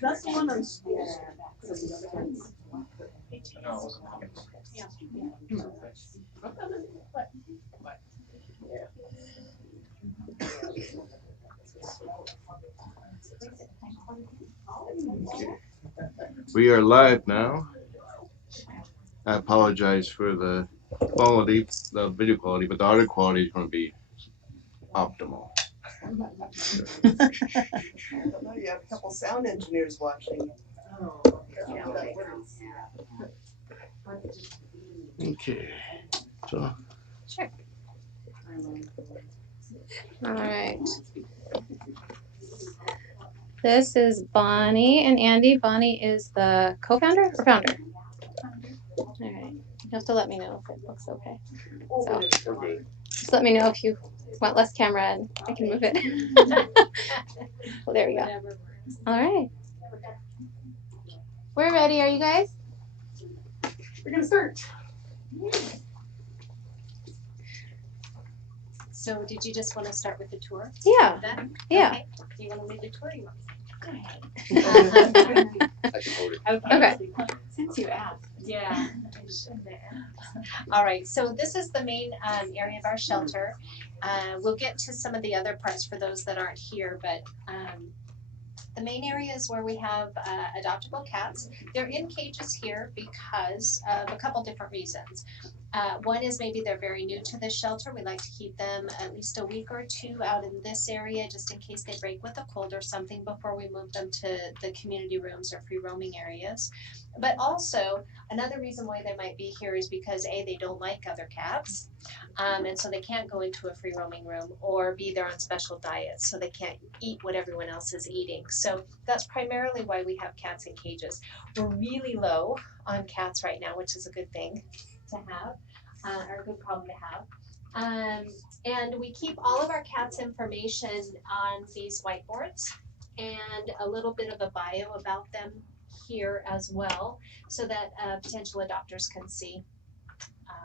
That's the one on school. We are live now. I apologize for the quality, the video quality, but the audio quality is going to be optimal. You have a couple sound engineers watching. Okay. So. Sure. All right. This is Bonnie and Andy. Bonnie is the co-founder or founder? All right. You have to let me know if it looks okay. So, just let me know if you want less camera and I can move it. Well, there we go. All right. We're ready. Are you guys? We're gonna start. So did you just want to start with the tour? Yeah. Then? Yeah. Okay. Do you want to lead the tour? Or you want me to? Go ahead. I can hold it. Okay. Since you asked. Yeah. All right. So this is the main area of our shelter. We'll get to some of the other parts for those that aren't here, but the main area is where we have adoptable cats. They're in cages here because of a couple different reasons. One is maybe they're very new to this shelter. We like to keep them at least a week or two out in this area just in case they break with a cold or something before we move them to the community rooms or free roaming areas. But also, another reason why they might be here is because A, they don't like other cats, and so they can't go into a free roaming room, or B, they're on special diets, so they can't eat what everyone else is eating. So that's primarily why we have cats in cages. We're really low on cats right now, which is a good thing to have, or a good problem to have. And we keep all of our cats' information on these whiteboards and a little bit of a bio about them here as well, so that potential adopters can see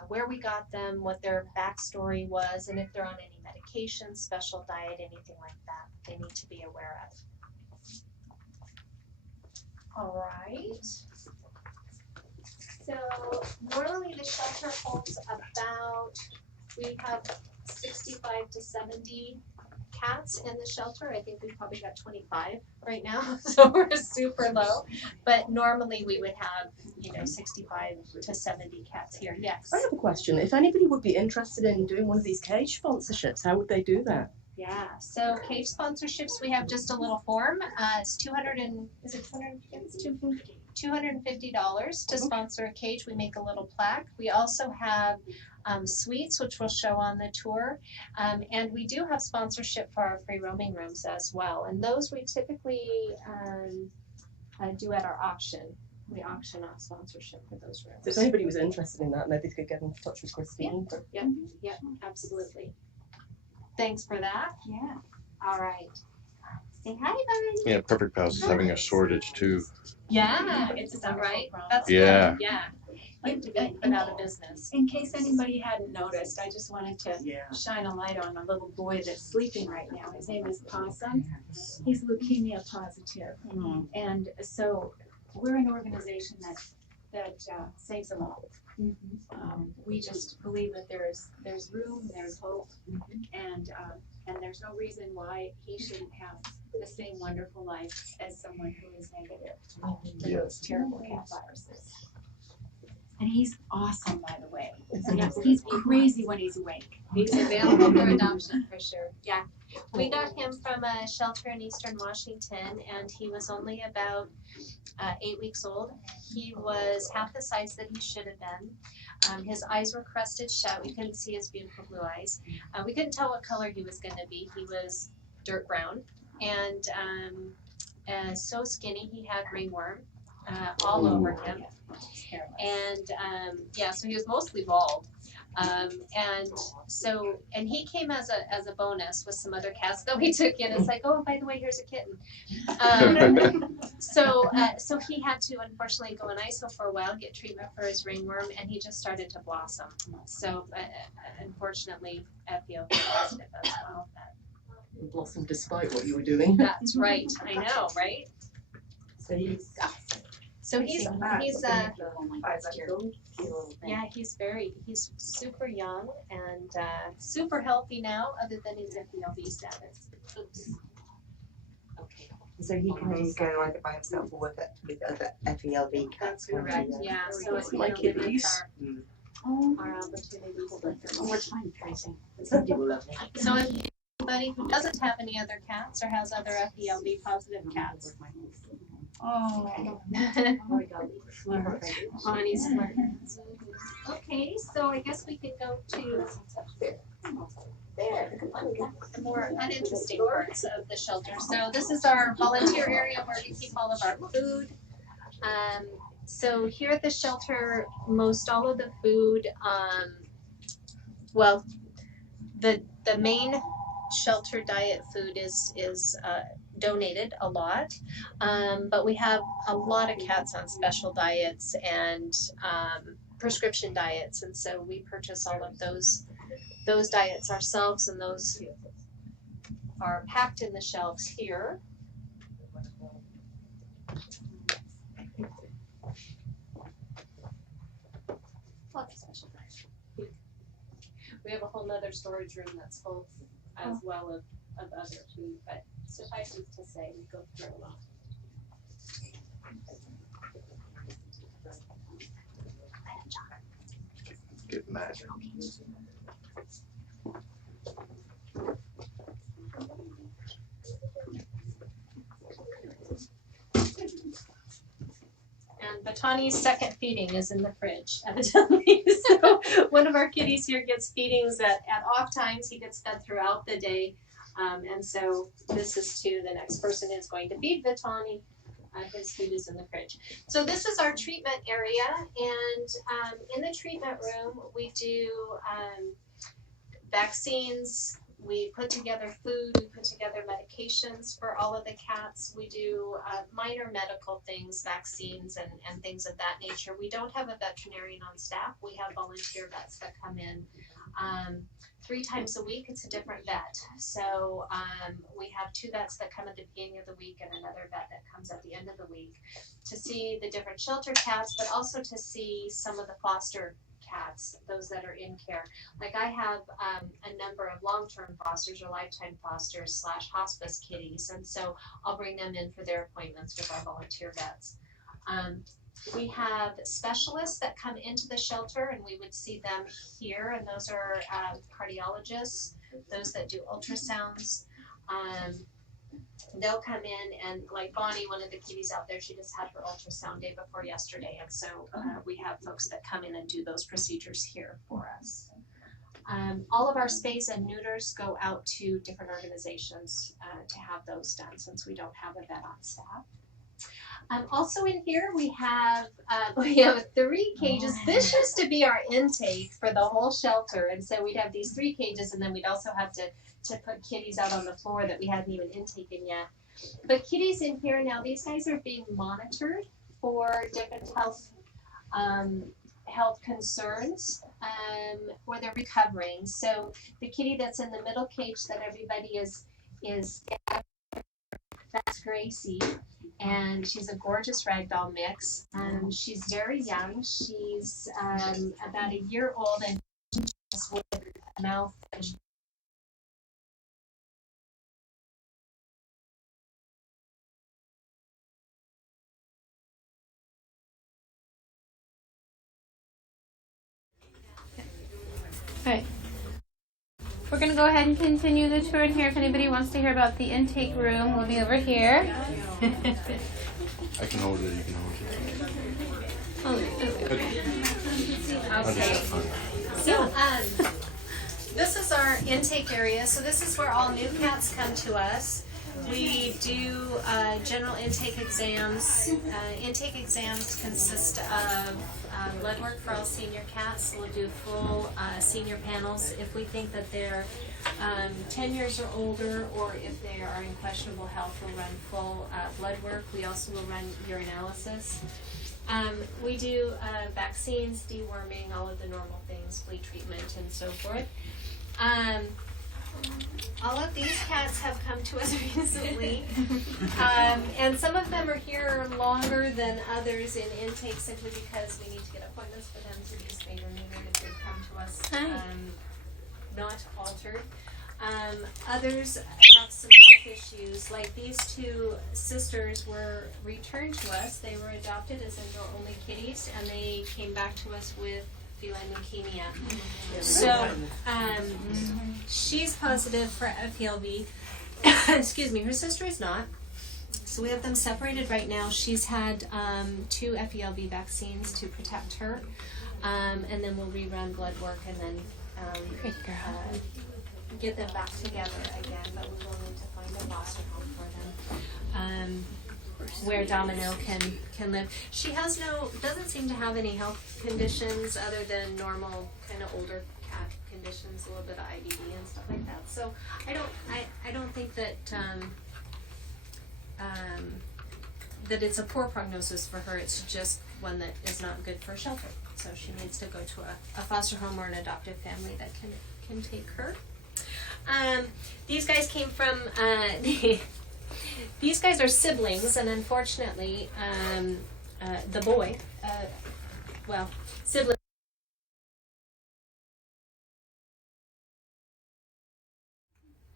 where we got them, what their backstory was, and if they're on any medication, special diet, anything like that, they need to be aware of. All right. So normally the shelter holds about, we have 65 to 70 cats in the shelter. I think we've probably got 25 right now, so we're super low. But normally we would have, 65 to 70 cats here. Yes. I have a question. If anybody would be interested in doing one of these cage sponsorships, how would they do that? Yeah. So cage sponsorships, we have just a little form. It's $250 to sponsor a cage. We make a little plaque. We also have suites, which we'll show on the tour. And we do have sponsorship for our free roaming rooms as well. And those we typically do at our auction. We auction off sponsorship for those rooms. So if anybody was interested in that, maybe they could get in touch with Christine. Yep, absolutely. Thanks for that. Yeah. All right. Say hi, Bunny. Yeah, Perfect House is having a shortage too. Yeah, is that right? That's Yeah. good. Yeah. Like to get put out of business. In case anybody hadn't noticed, I just wanted to shine a light on a little boy that's sleeping right now. His name is Possum. He's leukemia positive. And so we're an organization that saves them all. We just believe that there's room, there's hope, and there's no reason why he shouldn't have the same wonderful life as someone who is negative to those terrible cat viruses. And he's awesome, by the way. He's crazy when he's awake. He's available for adoption for sure. Yeah. We got him from a shelter in Eastern Washington, and he was only about 8 weeks old. He was half the size that he should have been. His eyes were crusted shut. We couldn't see his beautiful blue eyes. We couldn't tell what color he was going to be. He was dirt brown, and so skinny. He had ringworm all over him. And so he was mostly bald. And he came as a bonus with some other cats that we took in. It's like, oh, by the way, here's a kitten. So he had to unfortunately go in ISO for a while, get treatment for his ringworm, and he just started to blossom. So unfortunately, FEO positive as well. Blossom despite what you were doing. That's right. I know, right? So he's he's super young and super healthy now, other than his FELV status. Oops. Okay. So he can only go either by himself or with other FELV cats. That's correct. Yeah. So it's Like limits kitties. our opportunities to let them. we're trying, Tracy. So if anybody who doesn't have any other cats or has other FELV positive cats. Oh. Bonnie's flirt. Okay, so I guess we could go to the more uninteresting parts of the shelter. So this is our volunteer area where we keep all of our food. So here at the shelter, most all of the food, well, the main shelter diet food is donated a lot, but we have a lot of cats on special diets and prescription diets, and so we purchase all of those diets ourselves, and those are packed in the shelves here. Lots of special diets. We have a whole nother storage room that's full as well of other food, but suffice it to say, we go through a lot. Get mad. And Batani's second feeding is in the fridge, evidently. So one of our kitties here gets feedings at off times. He gets fed throughout the day. And so this is to the next person is going to feed Batani. His food is in the fridge. So this is our treatment area, and in the treatment room we do vaccines, we put together food, we put together medications for all of the cats, we do minor medical things, vaccines and things of that nature. We don't have a veterinarian on staff, we have volunteer vets that come in 3 times a week. It's a different vet. So we have 2 vets that come at the beginning of the week and another vet that comes at the end of the week to see the different shelter cats, but also to see some of the foster cats, those that are in care. Like I have a number of long-term fosters or lifetime fosters / hospice kitties, and so I'll bring them in for their appointments with our volunteer vets. We have specialists that come into the shelter, and we would see them here, and those are cardiologists, those that do ultrasounds. They'll come in, and like Bonnie, one of the kitties out there, she just had her ultrasound day before yesterday, and so we have folks that come in and do those procedures here for us. All of our spays and neuters go out to different organizations to have those done, since we don't have a vet on staff. Also in here we have 3 cages. This used to be our intake for the whole shelter, and so we'd have these 3 cages, and then we'd also have to put kitties out on the floor that we hadn't even intaken yet. But kitties in here now, these guys are being monitored for different health concerns where they're recovering. So the kitty that's in the middle cage that everybody is that's Gracie. And she's a gorgeous ragdoll mix. She's very young. She's about a year old, and just with a mouth. Alright. We're going to go ahead and continue the tour in here. If anybody wants to hear about the intake room, we'll be over here. I can hold it, you can hold it. Okay. So this is our intake area. So this is where all new cats come to us. We do general intake exams. Intake exams consist of blood work for all senior cats. We'll do full senior panels if we think that they're 10 years or older, or if they are in questionable health, we'll run full blood work. We also will run urinalysis. We do vaccines, deworming, all of the normal things, flea treatment, and so forth. All of these cats have come to us recently, and some of them are here longer than others in intake simply because we need to get appointments for them to be spayed or neutered if they come to us not altered. Others have some health issues, like these two sisters were returned to us. They were adopted as indoor-only kitties, and they came back to us with feline leukemia. So she's positive for FELV. Excuse me, her sister is not. So we have them separated right now. She's had 2 FELV vaccines to protect her, and then we'll rerun blood work and then get them back together again. But we will need to find a foster home for them. Where Domino can live. She has doesn't seem to have any health conditions other than normal kind of older cat conditions, a little bit of IBD and stuff like that. So I don't think that that it's a poor prognosis for her. It's just one that is not good for a shelter. So she needs to go to a foster home or an adoptive family that can take her. These guys came from these guys are siblings, and unfortunately, the boy, sibling.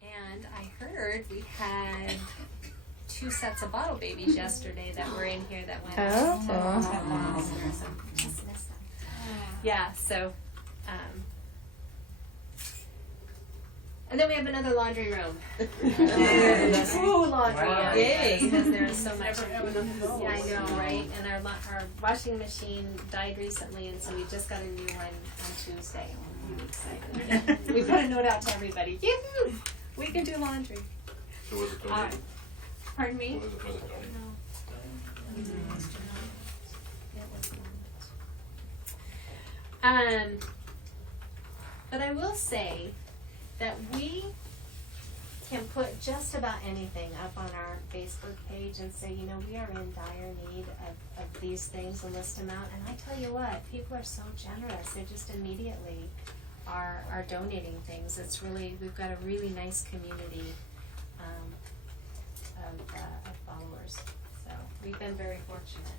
And I heard we had 2 sets of bottle babies yesterday that were in here that went out. Just missed them. Yeah, so. And then we have another laundry room. Ooh, laundry. Wow. Yay! Because there is so much. Yeah, I know, right? And our washing machine died recently, and so we just got a new one on Tuesday. I'm really excited. We put a note out to everybody. Yoo-hoo! We can do laundry. So was it donated? Pardon me? Was it donated? No. But I will say that we can put just about anything up on our Facebook page and say, you know, we are in dire need of these things and list them out. And I tell you what, people are so generous. They just immediately are donating things. It's really, we've got a really nice community of followers. So we've been very fortunate.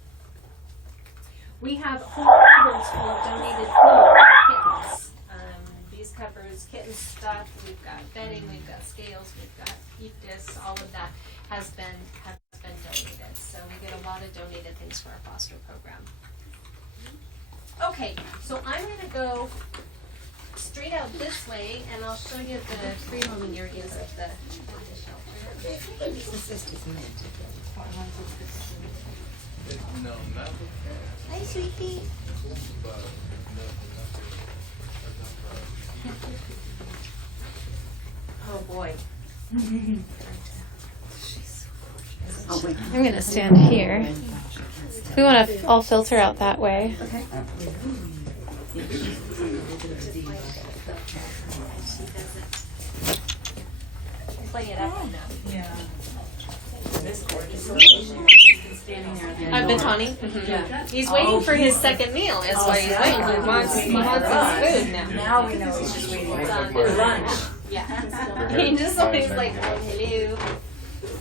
We have whole cupboards full of donated food for kittens. These covers, kitten stuff, we've got bedding, we've got scales, we've got heat discs, all of that has been donated. So we get a lot of donated things for our foster program. Okay, so I'm going to go straight out this way, and I'll show you the free roaming areas of the shelter. No, not. Hi, sweetie. Oh boy. I'm going to stand here. We want to all filter out that way. Okay. Play it up now. Yeah. This court is so standing there. I've been Tawny. Yeah. He's waiting for his second meal. Is why he's waiting. He wants his food now. Now we know he's just waiting for lunch. Yeah. He just always like, oh, hello.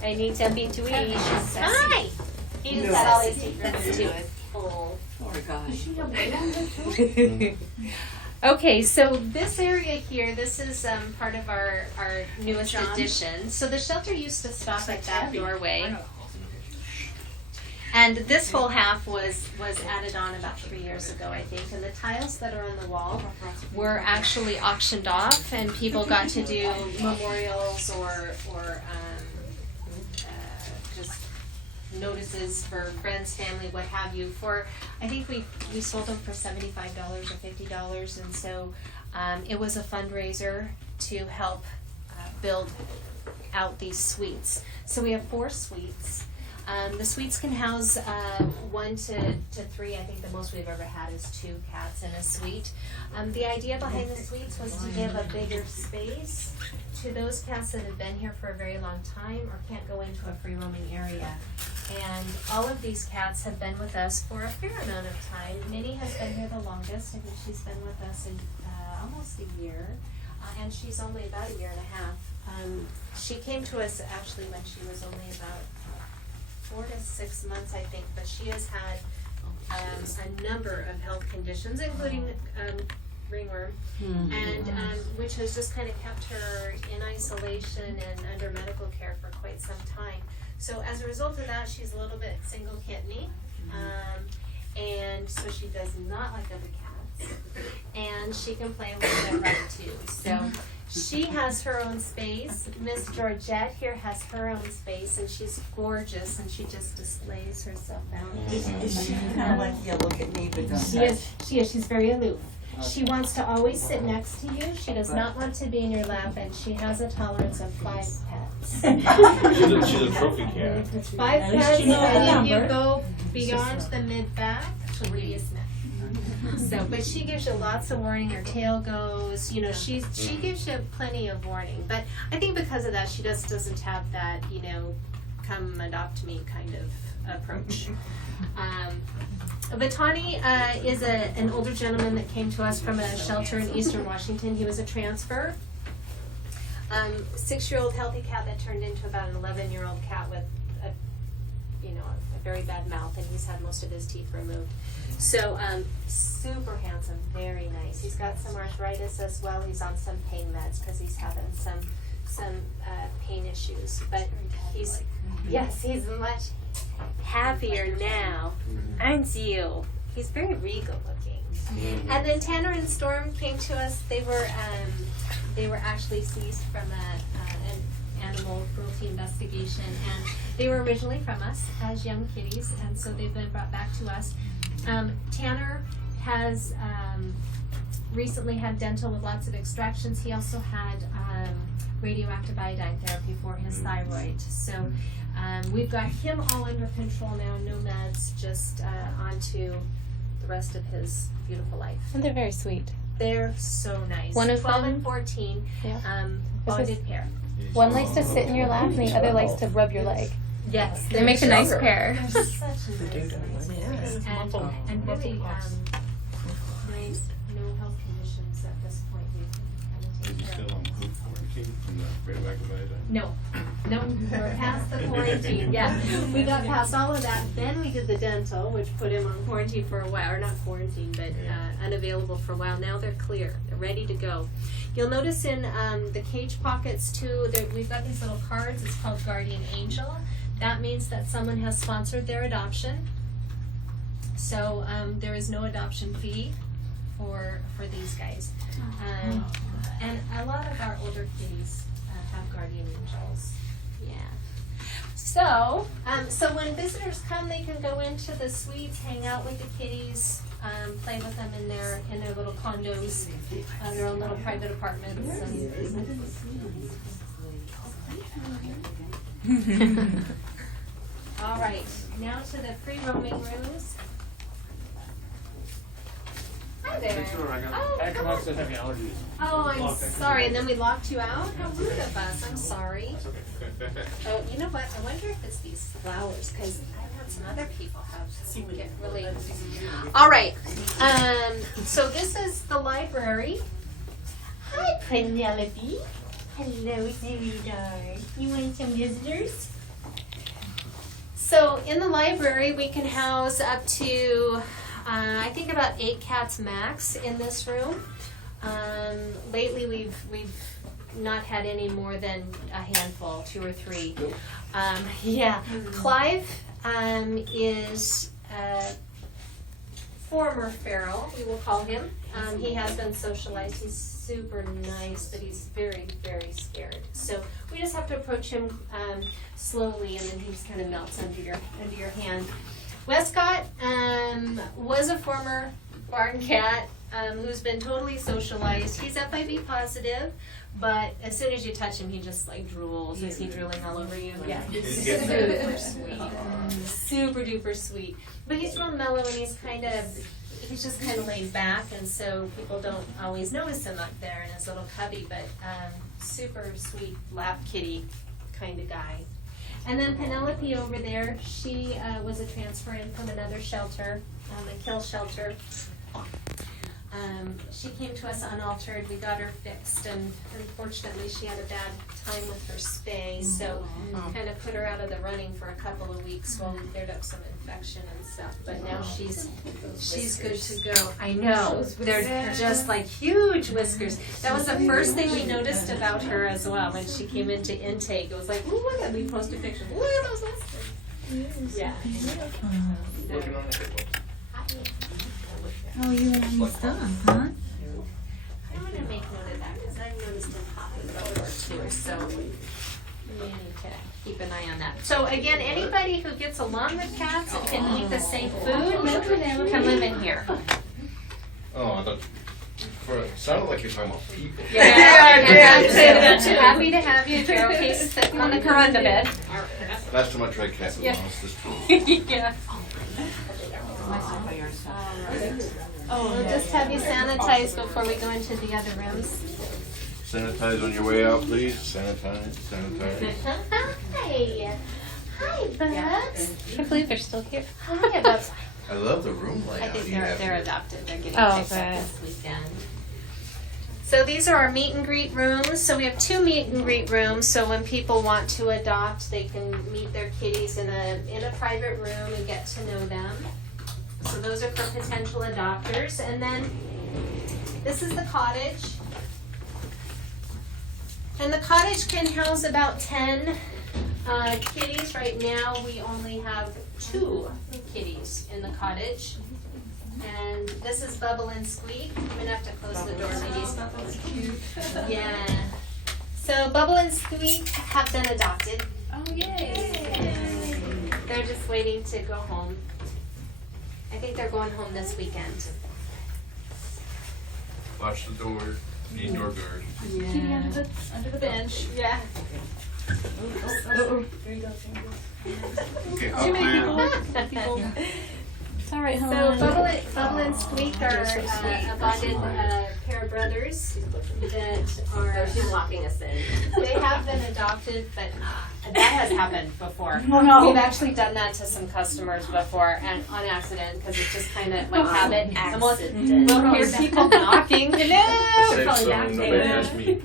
I need something to eat. Hi. He just got all his secrets too. Oh gosh. Okay, so this area here, this is part of our newest addition. So the shelter used to stop at that doorway. And this whole half was added on about 3 years ago, I think. And the tiles that are on the wall were actually auctioned off, and people got to do memorials or just notices for friends, family, what have you. For I think we sold them for $75 or $50, and so it was a fundraiser to help build out these suites. So we have 4 suites. The suites can house 1 to 3. I think the most we've ever had is 2 cats in a suite. The idea behind the suites was to give a bigger space to those cats that have been here for a very long time or can't go into a free roaming area. And all of these cats have been with us for a fair amount of time. Minnie has been here the longest. I think she's been with us almost a year. and she's only about a year and a half. She came to us actually when she was only about 4 to 6 months, I think, but she has had a number of health conditions, including ringworm, and which has just kind of kept her in isolation and under medical care for quite some time. So as a result of that, she's a little bit single kitteny, and so she does not like other cats, and she can play a little bit hard too. So she has her own space. Miss Georgette here has her own space, and she's gorgeous, and she just displays herself out. Is she kind of like, yeah, look at me, but don't She touch? is. She is. She's very aloof. She wants to always sit next to you. She does not want to be in your lap, and she has a tolerance of 5 pets. She's a trophy cat. It's 5 At least pets, you know the and if you number. go beyond the mid-back, she'll give you a smack. So, but she gives you lots of warning. Her tail goes, you know, she gives you plenty of warning. But I think because of that, she just doesn't have that, you know, come adopt me kind of approach. Batani is an older gentleman that came to us from a shelter in Eastern Washington. He was a transfer. 6-year-old healthy cat that turned into about an 11-year-old cat with a very bad mouth, and he's had most of his teeth removed. So super handsome, very nice. He's got some arthritis as well. He's on some pain meds because he's having some pain issues. But he's much happier now, aren't you? He's very regal looking. And then Tanner and Storm came to us. They were actually seized from an animal cruelty investigation, and they were originally from us as young kitties, and so they've been brought back to us. Tanner has recently had dental with lots of extractions. He also had radioactive iodine therapy for his thyroid. So we've got him all under control now, no meds, just onto the rest of his beautiful life. And they're very sweet. They're so nice. One of 12 them- and 14, Yeah. bonded pair. One likes to sit in your lap, and the other likes to rub your leg. Yes, They make a nice pair. They're such a nice and really nice, no health conditions at this point. Is We've he kind of taken care still on hook quarantine from the radioactive iodine? No, we're past the quarantine. Yeah, we got past all of that. Then we did the dental, which put him on quarantine for a while, or not quarantine, but unavailable for a while. Now they're clear. They're ready to go. You'll notice in the cage pockets too, we've got these little cards. It's called Guardian Angel. That means that someone has sponsored their adoption. So there is no adoption fee for these guys. And a lot of our older kitties have guardian angels. Yeah. So when visitors come, they can go into the suites, hang out with the kitties, play with them in their little condos, their own little private apartments. All right, now to the free roaming rooms. Hi there. I come out to have allergies. Oh, I'm sorry. And then we locked you out? How rude of us. I'm sorry. Oh, you know what? I wonder if it's these flowers, because I've had some other people get really. All right. So this is the library. Hi, Penelope. Hello, sweetheart. You want some visitors? So in the library, we can house up to I think about 8 cats max in this room. Lately, we've not had any more than a handful, 2 or 3. Yeah, Clive is former feral, we will call him. He has been socialized. He's super nice, but he's very, very scared. So we just have to approach him slowly, and then he just kind of melts under your hand. Westcott was a former barn cat who's been totally socialized. He's FIV positive, but as soon as you touch him, he just like drools. Is he drooling all over you? Yeah, he's super sweet, super duper sweet. But he's real mellow, and he's just kind of laid back, and so people don't always notice him up there in his little cubby. But super sweet lap kitty kind of guy. And then Penelope over there, she was a transfer in from another shelter, a kill shelter. She came to us unaltered. We got her fixed, and unfortunately, she had a bad time with her spay, so kind of put her out of the running for a couple of weeks while we cleared up some infection and stuff. But now she's good to go. I know, they're just like huge whiskers. That was the first thing we noticed about her as well when she came into intake. It was like, ooh, look at, we posted pictures. Look at those whiskers. Yeah. Working on it. Oh, you almost done, huh? I'm gonna make note of that because I've noticed them popping over too, so we need to keep an eye on that. So again, anybody who gets along with cats and can eat the same food can live in here. Oh, I thought, it sounded like you're talking about people. Yeah, happy to have you if you're okay sitting on the veranda bed. Last time I tried cat food, I was this tall. Yeah. We'll just have you sanitize before we go into the other rooms. Sanitize on your way out, please. Sanitize. Hi. Hi, Bubs. I can't believe they're still here. Hi, Bubs. I love the room layout. I think they're adopted. They're getting Oh, picked up okay. this weekend. So these are our meet and greet rooms. So we have 2 meet and greet rooms. So when people want to adopt, they can meet their kitties in a private room and get to know them. So those are for potential adopters. And then this is the cottage. And the cottage can house about 10 kitties. Right now we only have 2 kitties in the cottage. And this is Bubble and Squeak. I'm gonna have to close the door, ladies. Yeah. So Bubble and Squeak have been adopted. Oh, yay. They're just waiting to go home. I think they're going home this weekend. Watch the door. Need door guard. Kitty under the bench. Yeah. Okay, Too many up people. It's all right, So Bubble and Squeak are a bonded pair of brothers that are. She's locking us in. They have been adopted, but that has happened before. Oh, no. We've actually done that to some customers before, and on accident, because it's just kind of like habit. And we'll hear people knocking. Hello. Save Calling some, back. nobody asked me.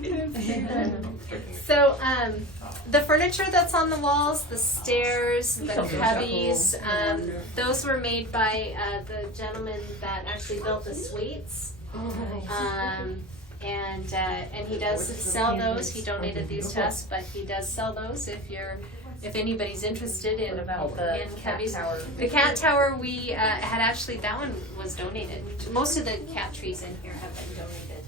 So, the furniture that's on the walls, the stairs, the cubbies, those were made by the gentleman that actually built the suites. And he does sell those. He donated these to us, but he does sell those if anybody's interested in cubbies. The cat tower we had actually, that one was donated. Most of the cat trees in here have been donated.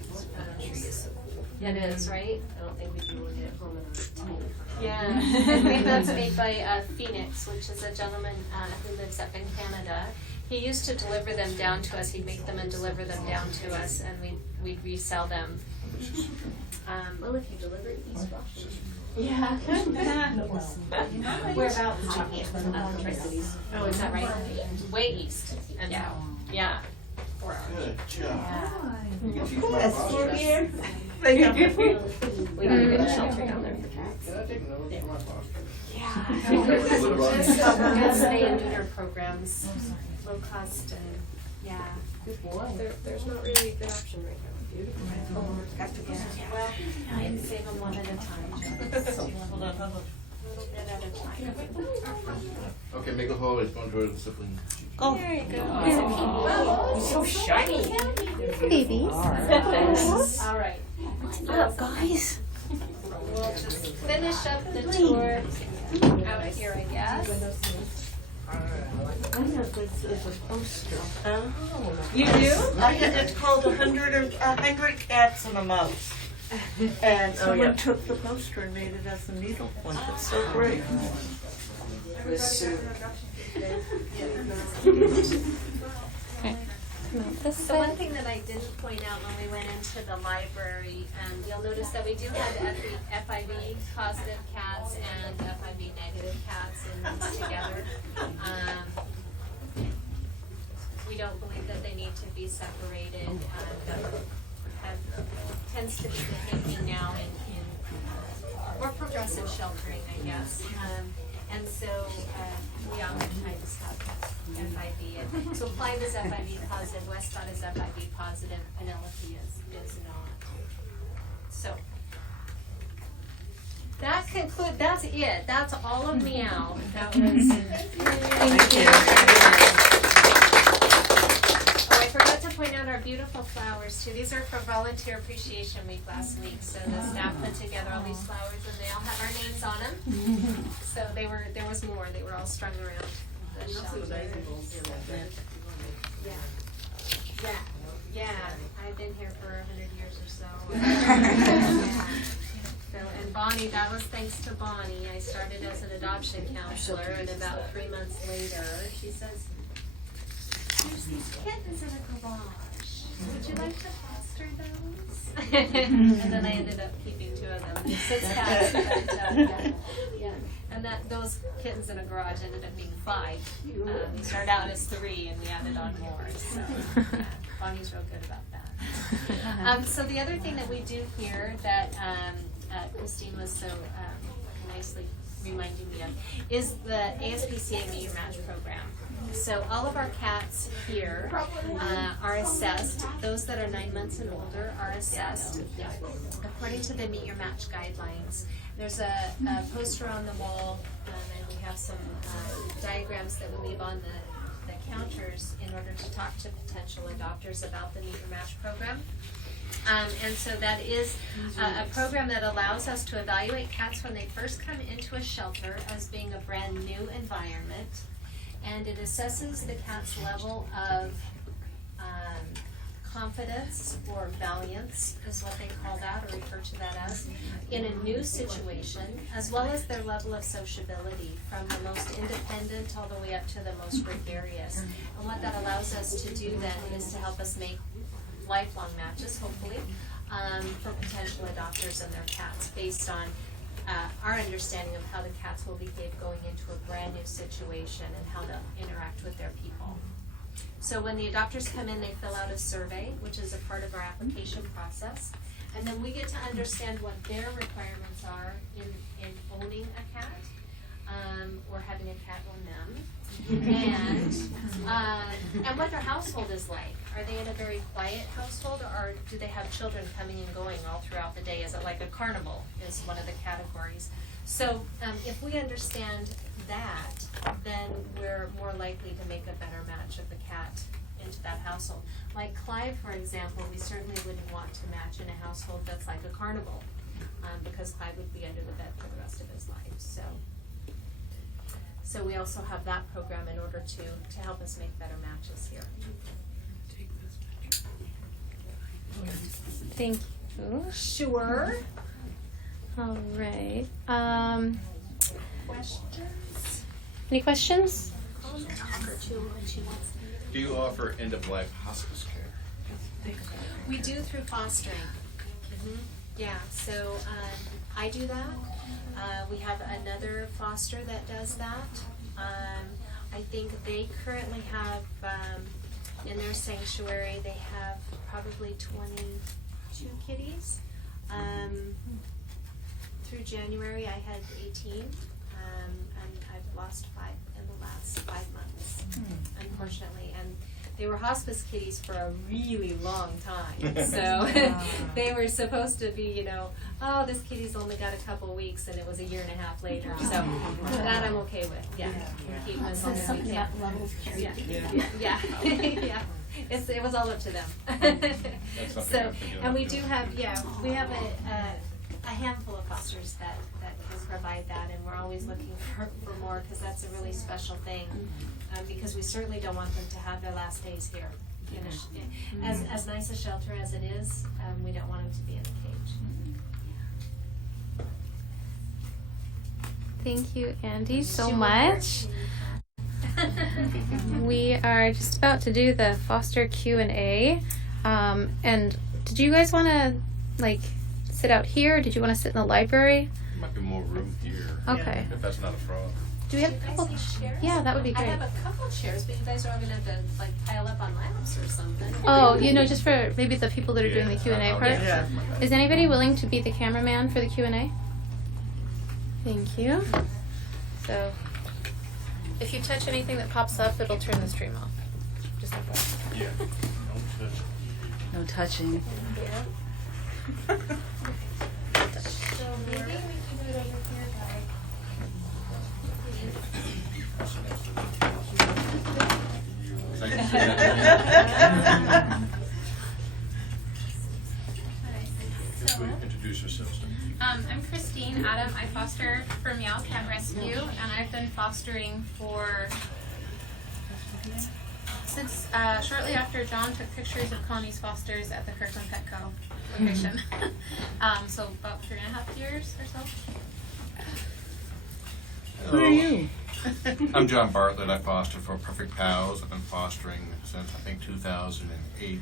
It is, right? I don't think we'd be able to get it home in a tiny. Yeah, I think that's made by Phoenix, which is a gentleman who lives up in Canada. He used to deliver them down to us. He'd make them and deliver them down to us, and we'd resell them. Well, if you deliver it East Washington. Yeah. Whereabouts? Tri-Cities. Oh, is that right? Way east. And Yeah. Yeah. 4 hours. Good job. You can teach my Yes, boss we're that. here. We need to get a shelter down there for cats. Can I take notes from my boss? Good spay and neuter programs, low cost, and yeah. There's not really a good option right now. Well, I can save them one at a time. A little bit at a time. Okay, make a hole. It's going towards the sibling. There you go. So shiny. Babies. All right. Up, guys. We'll just finish up the tour out here, I guess. I know this is a poster. You do? It's called 100 Cats and a Mouse. And someone took the poster and made it as a needle point. It's so great. So one thing that I didn't point out when we went into the library, you'll notice that we do have FIV positive cats and FIV negative cats in these together. We don't believe that they need to be separated. That tends to be the thinking now in more progressive sheltering, I guess. And so we oftentimes have FIV. And so Clive is FIV positive, Westcott is FIV positive, Penelope is not. So that's it. That's all of MEOW. That was. Thank you. Oh, I forgot to point out our beautiful flowers too. These are for Volunteer Appreciation Week last week. So the staff put together all these flowers, and they all have our names on them. So there was more. They were all strung around the shelter. Yeah. I've been here for 100 years or so. So, and Bonnie, that was thanks to Bonnie. I started as an adoption counselor, and about 3 months later, she says, "There's these kittens in a garage. Would you like to foster those?" And then I ended up keeping 2 of them. 6 cats, but yeah. And those kittens in a garage ended up being 5. We started out as 3, and we added on more. So Bonnie's real good about that. So the other thing that we do here that Christine was so nicely reminding me of is the ASPCA Meet Your Match program. So all of our cats here are assessed. Those that are 9 months and older are assessed according to the Meet Your Match guidelines. There's a poster on the wall, and we have some diagrams that we leave on the counters in order to talk to potential adopters about the Meet Your Match program. And so that is a program that allows us to evaluate cats when they first come into a shelter as being a brand new environment. And it assesses the cat's level of confidence or valiance is what they call that, or refer to that as, in a new situation, as well as their level of sociability from the most independent all the way up to the most gregarious. And what that allows us to do then is to help us make lifelong matches, hopefully, for potential adopters and their cats based on our understanding of how the cats will behave going into a brand new situation and how they'll interact with their people. So when the adopters come in, they fill out a survey, which is a part of our application process, and then we get to understand what their requirements are in owning a cat, or having a cat own them, and what their household is like. Are they in a very quiet household, or do they have children coming and going all throughout the day? Is it like a carnival is one of the categories. So if we understand that, then we're more likely to make a better match of the cat into that household. Like Clive, for example, we certainly wouldn't want to match in a household that's like a carnival, because Clive would be under the bed for the rest of his life. So we also have that program in order to help us make better matches here. Thank you. Sure. All right. Questions? Any questions? Do you offer end-of-life hospice care? We do through fostering. Yeah, so I do that. We have another foster that does that. I think they currently have, in their sanctuary, they have probably 22 kitties. Through January, I had 18, and I've lost 5 in the last 5 months, unfortunately. And they were hospice kitties for a really long time. So they were supposed to be, oh, this kitty's only got a couple weeks, and it was 1.5 years later. So that I'm okay with. Yeah, keep them as long as we can. Yeah. It was all up to them. So, and we do have, we have a handful of fosters that can provide that, and we're always looking for more, because that's a really special thing, because we certainly don't want them to have their last days here. As nice a shelter as it is, we don't want them to be in a cage. Thank you, Andy, so much. We are just about to do the foster Q&A. And did you guys want to sit out here, or did you want to sit in the library? There might be more room here. Okay. If that's not a problem. Do we have a couple? Chairs? Yeah, that would be I great. have a couple of chairs, but you guys are all gonna have to pile up on laps or something. Oh, just for maybe the people that are doing the Q&A part. Yeah. Is anybody willing to be the cameraman for the Q&A? Thank you. So if you touch anything that pops up, it'll turn the stream off. Just like that. Yeah. No touching. Yeah. So maybe we can do it over here, guys. Introduce yourselves. I'm Christine Adam. I foster for MEOW Cat Rescue, and I've been fostering since shortly after John took pictures of Connie's fosters at the Kirkland Petco location. So about 3.5 years or so. Who are you? I'm John Bartlett. I foster for Perfect Pals. I've been fostering since I think 2008.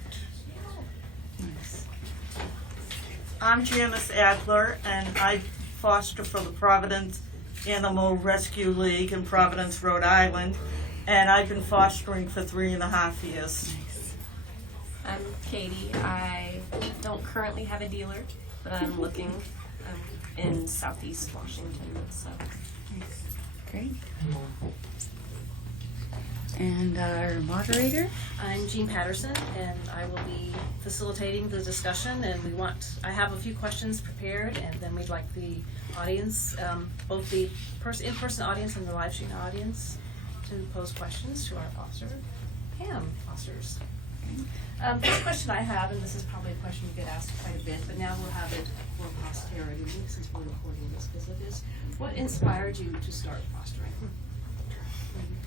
I'm Janice Adler, and I foster for the Providence Animal Rescue League in Providence, Rhode Island, and I've been fostering for 3.5 years. I'm Katie. I don't currently have a dealer, but I'm looking. I'm in Southeast Washington, so. Great. And our moderator? I'm Jean Patterson, and I will be facilitating the discussion, and I have a few questions prepared, and then we'd like the audience, both the in-person audience and the live stream audience, to pose questions to our fosters. First question I have, and this is probably a question you get asked quite a bit, but now we'll have it for posterity since we're recording this, because it is, what inspired you to start fostering?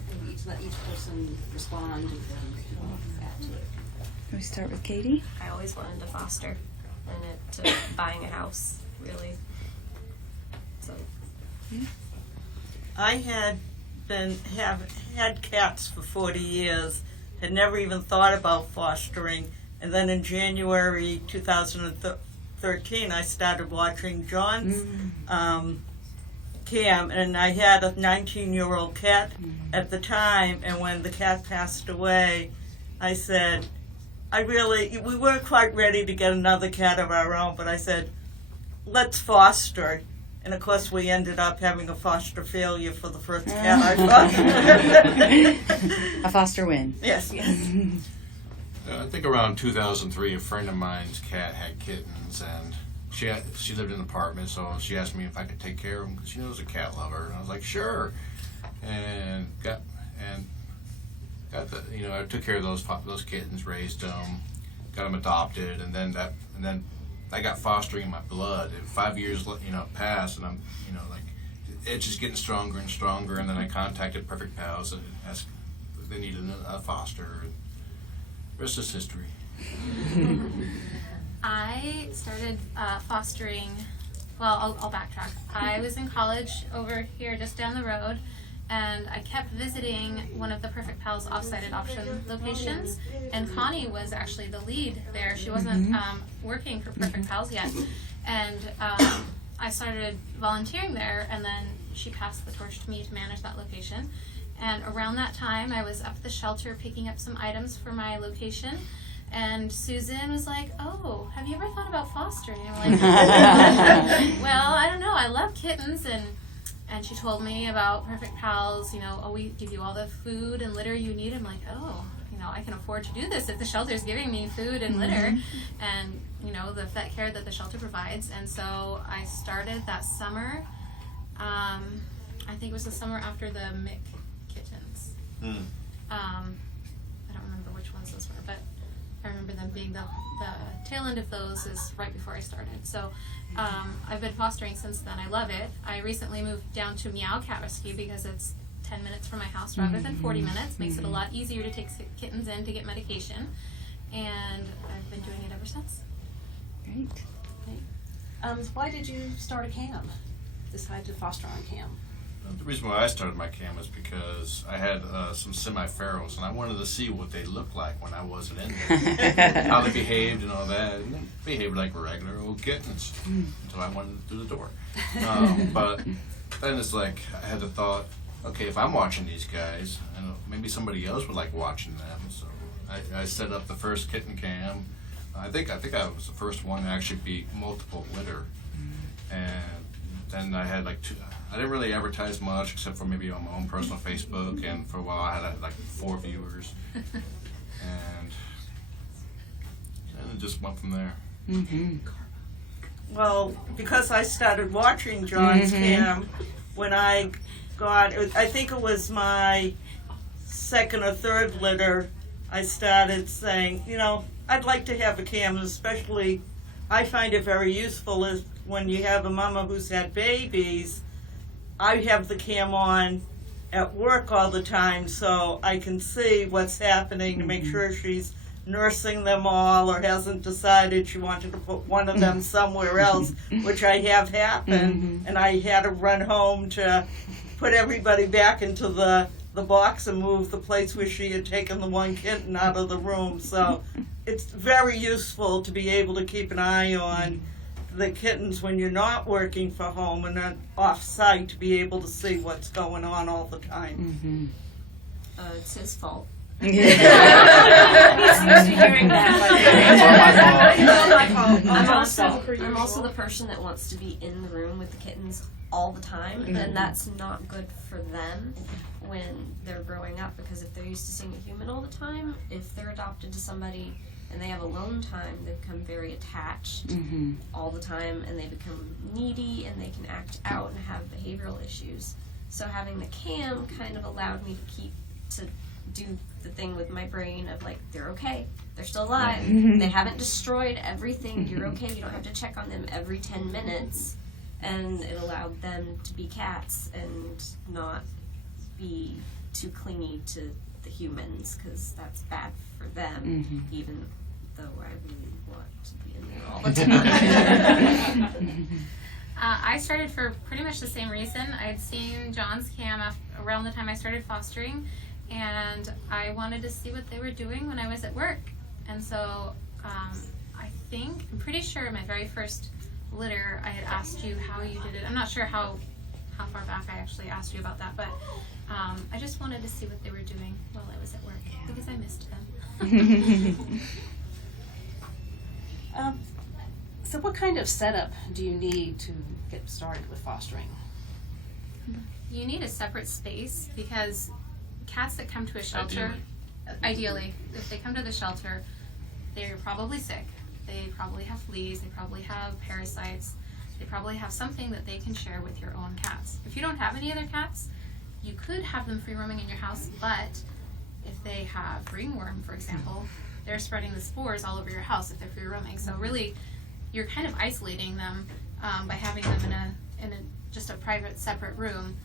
Maybe let each person respond and then add to it. Can we start with Katie? I always wanted to foster, and to buying a house, really. So. I had had cats for 40 years, had never even thought about fostering, and then in January 2013 I started watching John's cam, and I had a 19-year-old cat at the time, and when the cat passed away, I said, we weren't quite ready to get another cat of our own, but I said, let's foster. And of course, we ended up having a foster failure for the first cat I fostered. A foster win. Yes. I think around 2003, a friend of mine's cat had kittens, and she lived in an apartment, so she asked me if I could take care of them because she was a cat lover, and I was like, sure, and got the I took care of those kittens, raised them, got them adopted, and then I got fostering in my blood. And 5 years passed, and I'm like it's just getting stronger and stronger, and then I contacted Perfect Pals and asked if they needed a foster. The rest is history. I started fostering, well, I'll backtrack. I was in college over here just down the road, and I kept visiting one of the Perfect Pals off-site adoption locations, and Connie was actually the lead there. She wasn't working for Perfect Pals yet, and I started volunteering there, and then she passed the torch to me to manage that location. And around that time, I was up at the shelter picking up some items for my location, and Susan was like, oh, have you ever thought about fostering? I'm like, well, I don't know, I love kittens, and she told me about Perfect Pals, we give you all the food and litter you need. I'm like, oh, I can afford to do this if the shelter's giving me food and litter and, the vet care that the shelter provides. And so I started that summer. I think it was the summer after the Mick kittens. I don't remember which ones those were, but I remember them being the tail end of those is right before I started. So I've been fostering since then. I love it. I recently moved down to MEOW Cat Rescue because it's 10 minutes from my house rather than 40 minutes. Makes it a lot easier to take kittens in to get medication. And I've been doing it ever since. Great. Why did you start a cam? Decide to foster on cam? The reason why I started my cam is because I had some semi-ferals, and I wanted to see what they looked like when I wasn't in there, how they behaved and all that. And they behaved like regular old kittens until I went through the door. But then it's like I had the thought, okay, if I'm watching these guys, maybe somebody else would like watching them. So I set up the first kitten cam. I think I was the first one to actually be multiple litter, and then I had like I didn't really advertise much except for maybe on my own personal Facebook, and for a while I had like 4 viewers, and it just went from there. Well, because I started watching John's cam when I got, I think it was my second or third litter, I started saying, you know, I'd like to have a cam, especially I find it very useful is when you have a mama who's had babies. I have the cam on at work all the time so I can see what's happening to make sure she's nursing them all or hasn't decided she wanted to put one of them somewhere else, which I have happened, and I had to run home to put everybody back into the box and move the place where she had taken the one kitten out of the room. So it's very useful to be able to keep an eye on the kittens when you're not working for home and not off-site, to be able to see what's going on all the time. It's his fault. He's used to hearing that. It's all my fault. I'm also the person that wants to be in the room with the kittens all the time, and that's not good for them when they're growing up, because if they're used to seeing a human all the time, if they're adopted to somebody and they have alone time, they become very attached all the time, and they become needy, and they can act out and have behavioral issues. So having the cam kind of allowed me to do the thing with my brain of like, they're okay, they're still alive, they haven't destroyed everything, you're okay, you don't have to check on them every 10 minutes. And it allowed them to be cats and not be too clingy to the humans, because that's bad for them, even though I really want to be in there all the time. I started for pretty much the same reason. I'd seen John's cam around the time I started fostering, and I wanted to see what they were doing when I was at work. And so I'm pretty sure my very first litter, I had asked you how you did it. I'm not sure how far back I actually asked you about that, but I just wanted to see what they were doing while I was at work, because I missed them. So what kind of setup do you need to get started with fostering? You need a separate space, because cats that come to a shelter, ideally, if they come to the shelter, they're probably sick. They probably have fleas, they probably have parasites, they probably have something that they can share with your own cats. If you don't have any other cats, you could have them free roaming in your house, but if they have ringworm, for example, they're spreading the spores all over your house if they're free roaming. So really, you're kind of isolating them by having them in a just a private, separate room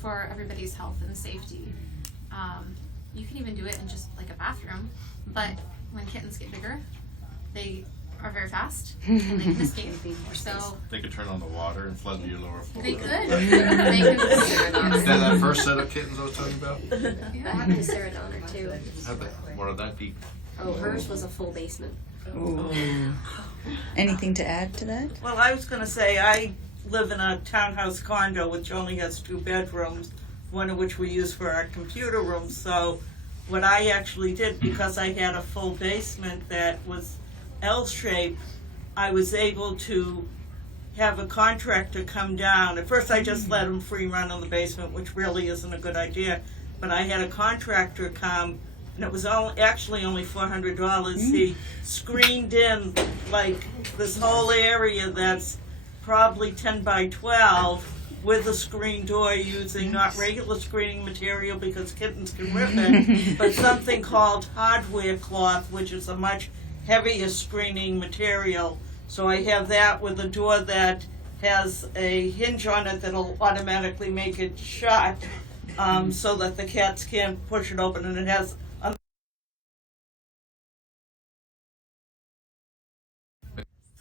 for everybody's health and safety. You can even do it in just like a bathroom, but when kittens get bigger, they are very fast and they can escape. So They could turn on the water and flood your lower floor. they could. They could. That first set of kittens I was talking about? That happened to Sarah Donner too. What did that be? Oh, hers was a full basement. Anything to add to that? Well, I was going to say, I live in a townhouse condo which only has 2 bedrooms, one of which we use for our computer room. So what I actually did, because I had a full basement that was L-shaped, I was able to have a contractor come down. At first I just let him free run in the basement, which really isn't a good idea, but I had a contractor come, and it was actually only $400. He screened in like this whole area that's probably 10 by 12 with a screen door, using not regular screening material because kittens can rip it, but something called hardware cloth, which is a much heavier screening material. So I have that with a door that has a hinge on it that'll automatically make it shut, so that the cats can't push it open, and it has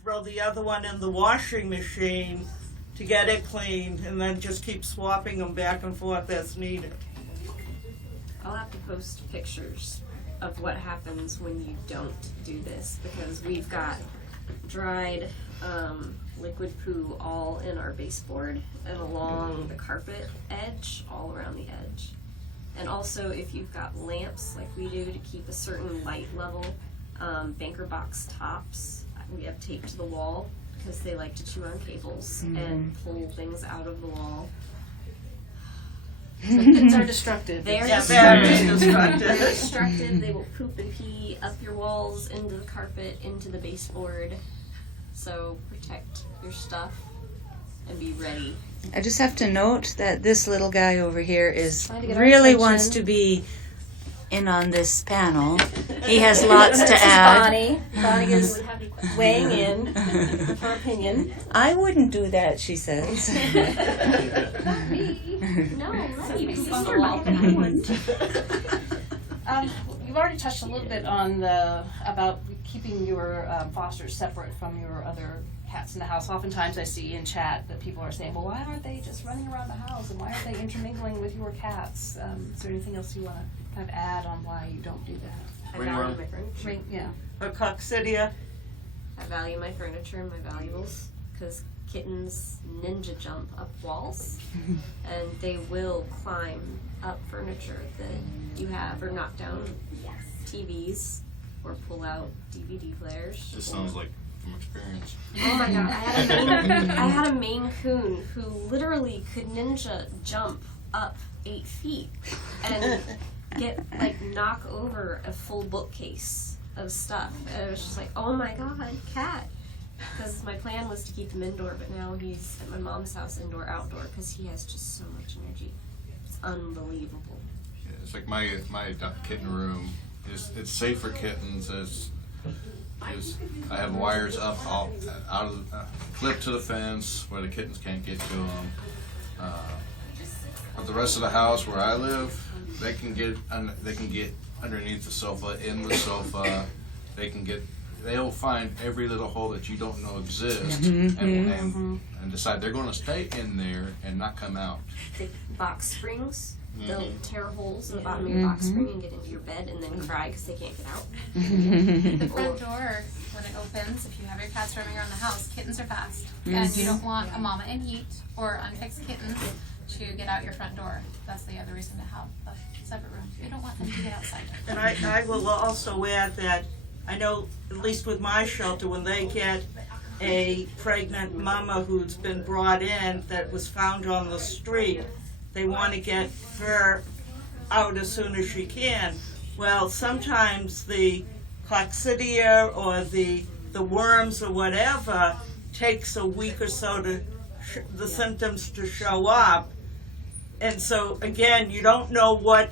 throw the other one in the washing machine to get it clean, and then just keep swapping them back and forth as needed. I'll have to post pictures of what happens when you don't do this, because we've got dried liquid poo all in our baseboard and along the carpet edge, all around the edge. And also, if you've got lamps like we do to keep a certain light level, banker box tops, we have taped to the wall because they like to chew on cables and pull things out of the wall. So kittens are destructive. They are very destructive. destructive. They're destructive. They will poop and pee up your walls, into the carpet, into the baseboard. So protect your stuff and be ready. I just have to note that this little guy over here is Trying to get our really attention. wants to be in on this panel. He has lots to This is add. Bonnie. Bonnie is weighing in her opinion. I wouldn't do that, she says. No, let me be Under my You've already touched a little bit on about keeping your fosters separate from your other cats in the house. Oftentimes I see in chat that people are saying, well, why aren't they just running around the house and why aren't they intermingling with your cats? Is there anything else you want to kind of add on why you don't do that? I value my furniture. Yeah. Or coccidia. I value my furniture and my valuables because kittens ninja jump up walls and they will climb up furniture that you have or knock down TVs or pull out DVD players. This sounds like from experience. Oh my god, I had a Maine Coon who literally could ninja jump up 8 feet and knock over a full bookcase of stuff. And I was just like, oh my god, cat. Because my plan was to keep him indoor, but now he's at my mom's house, indoor, outdoor, because he has just so much energy. It's unbelievable. Yeah, it's like my kitten room. It's safe for kittens. I have wires up out of clipped to the fence where the kittens can't get to them. But the rest of the house where I live, they can get underneath the sofa, in the sofa. They'll find every little hole that you don't know exists, and decide they're going to stay in there and not come out. The box springs, they'll tear holes in the bottom of your box spring and get into your bed and then cry because they can't get out. The front door, when it opens, if you have your cats roaming around the house, kittens are fast. And you don't want a mama in heat or unfixed kittens to get out your front door. That's the other reason to have a separate room. You don't want them to get outside. And I will also add that I know, at least with my shelter, when they get a pregnant mama who's been brought in that was found on the street, they want to get her out as soon as she can. Well, sometimes the coccidia or the worms or whatever takes a week or so to the symptoms to show up. And so, again, you don't know what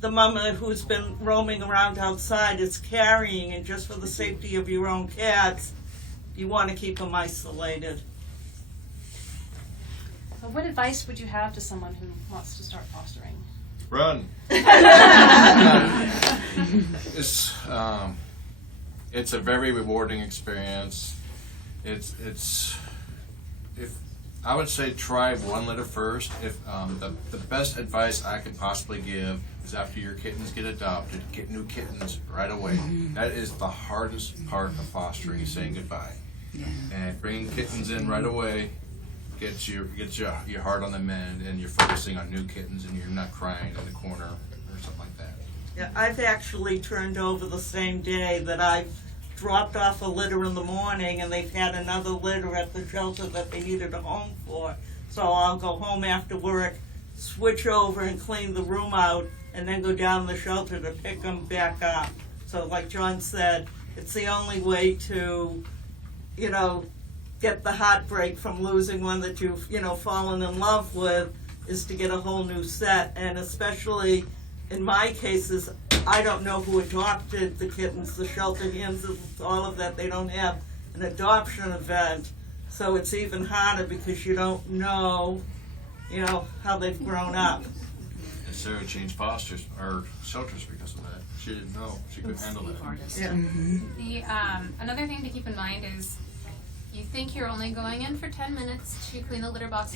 the mama who's been roaming around outside is carrying, and just for the safety of your own cats, you want to keep them isolated. So what advice would you have to someone who wants to start fostering? Run. It's a very rewarding experience. I would say try one litter first. If the best advice I could possibly give is after your kittens get adopted, get new kittens right away. That is the hardest part of fostering, is saying goodbye. And bringing kittens in right away gets your heart on the mend, and you're focusing on new kittens, and you're not crying in the corner or something like that. Yeah, I've actually turned over the same day that I've dropped off a litter in the morning, and they've had another litter at the shelter that they needed a home for. So I'll go home after work, switch over and clean the room out, and then go down the shelter to pick them back up. So like John said, it's the only way to, get the heartbreak from losing one that you've, fallen in love with, is to get a whole new set. And especially in my cases, I don't know who adopted the kittens. The shelter handles all of that. They don't have an adoption event. So it's even harder because you don't know, how they've grown up. And Sarah changed fosters or shelters because of that. She didn't know. She couldn't handle that. Yeah. The another thing to keep in mind is you think you're only going in for 10 minutes to clean the litter box,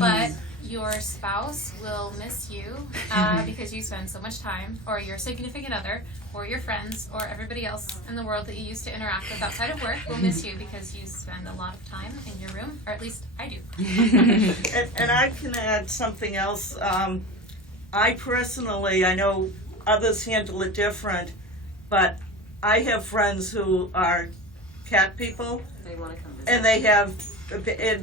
but your spouse will miss you because you spend so much time, or your significant other, or your friends, or everybody else in the world that you used to interact with outside of work will miss you because you spend a lot of time in your room, or at least I do. And I can add something else. I personally, I know others handle it different, but I have friends who are cat people, They want to come visit. and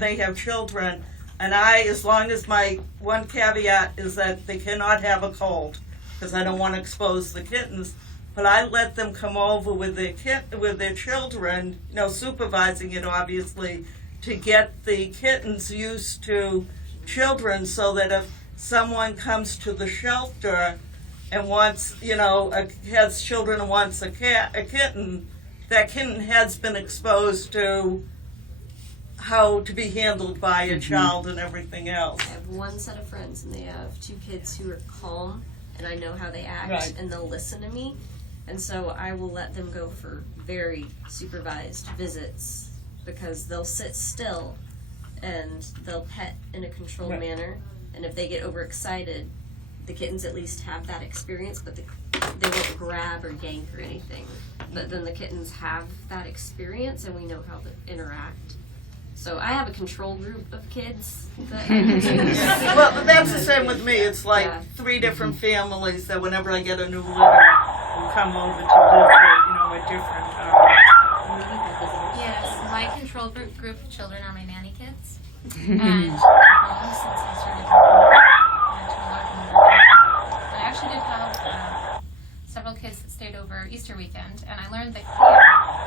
they have children. And as long as my one caveat is that they cannot have a cold, because I don't want to expose the kittens. But I let them come over with their children, supervising it obviously, to get the kittens used to children, so that if someone comes to the shelter and wants, has children and wants a kitten, that kitten has been exposed to how to be handled by a child and everything else. I have one set of friends, and they have 2 kids who are calm, and I know how they act, Right. and they'll listen to me. And so I will let them go for very supervised visits, because they'll sit still and they'll pet in a controlled Right. manner. And if they get overexcited, the kittens at least have that experience, but they won't grab or yank or anything. But then the kittens have that experience, and we know how to interact. So I have a control group of kids that I use. Well, that's the same with me. It's like Yeah. 3 different families that whenever I get a new litter, will come over to visit, a different. Yes, my control group of children are my nanny kids. And they've grown since I started to watch them. I actually did have several kids that stayed over Easter weekend, and I learned that Cleo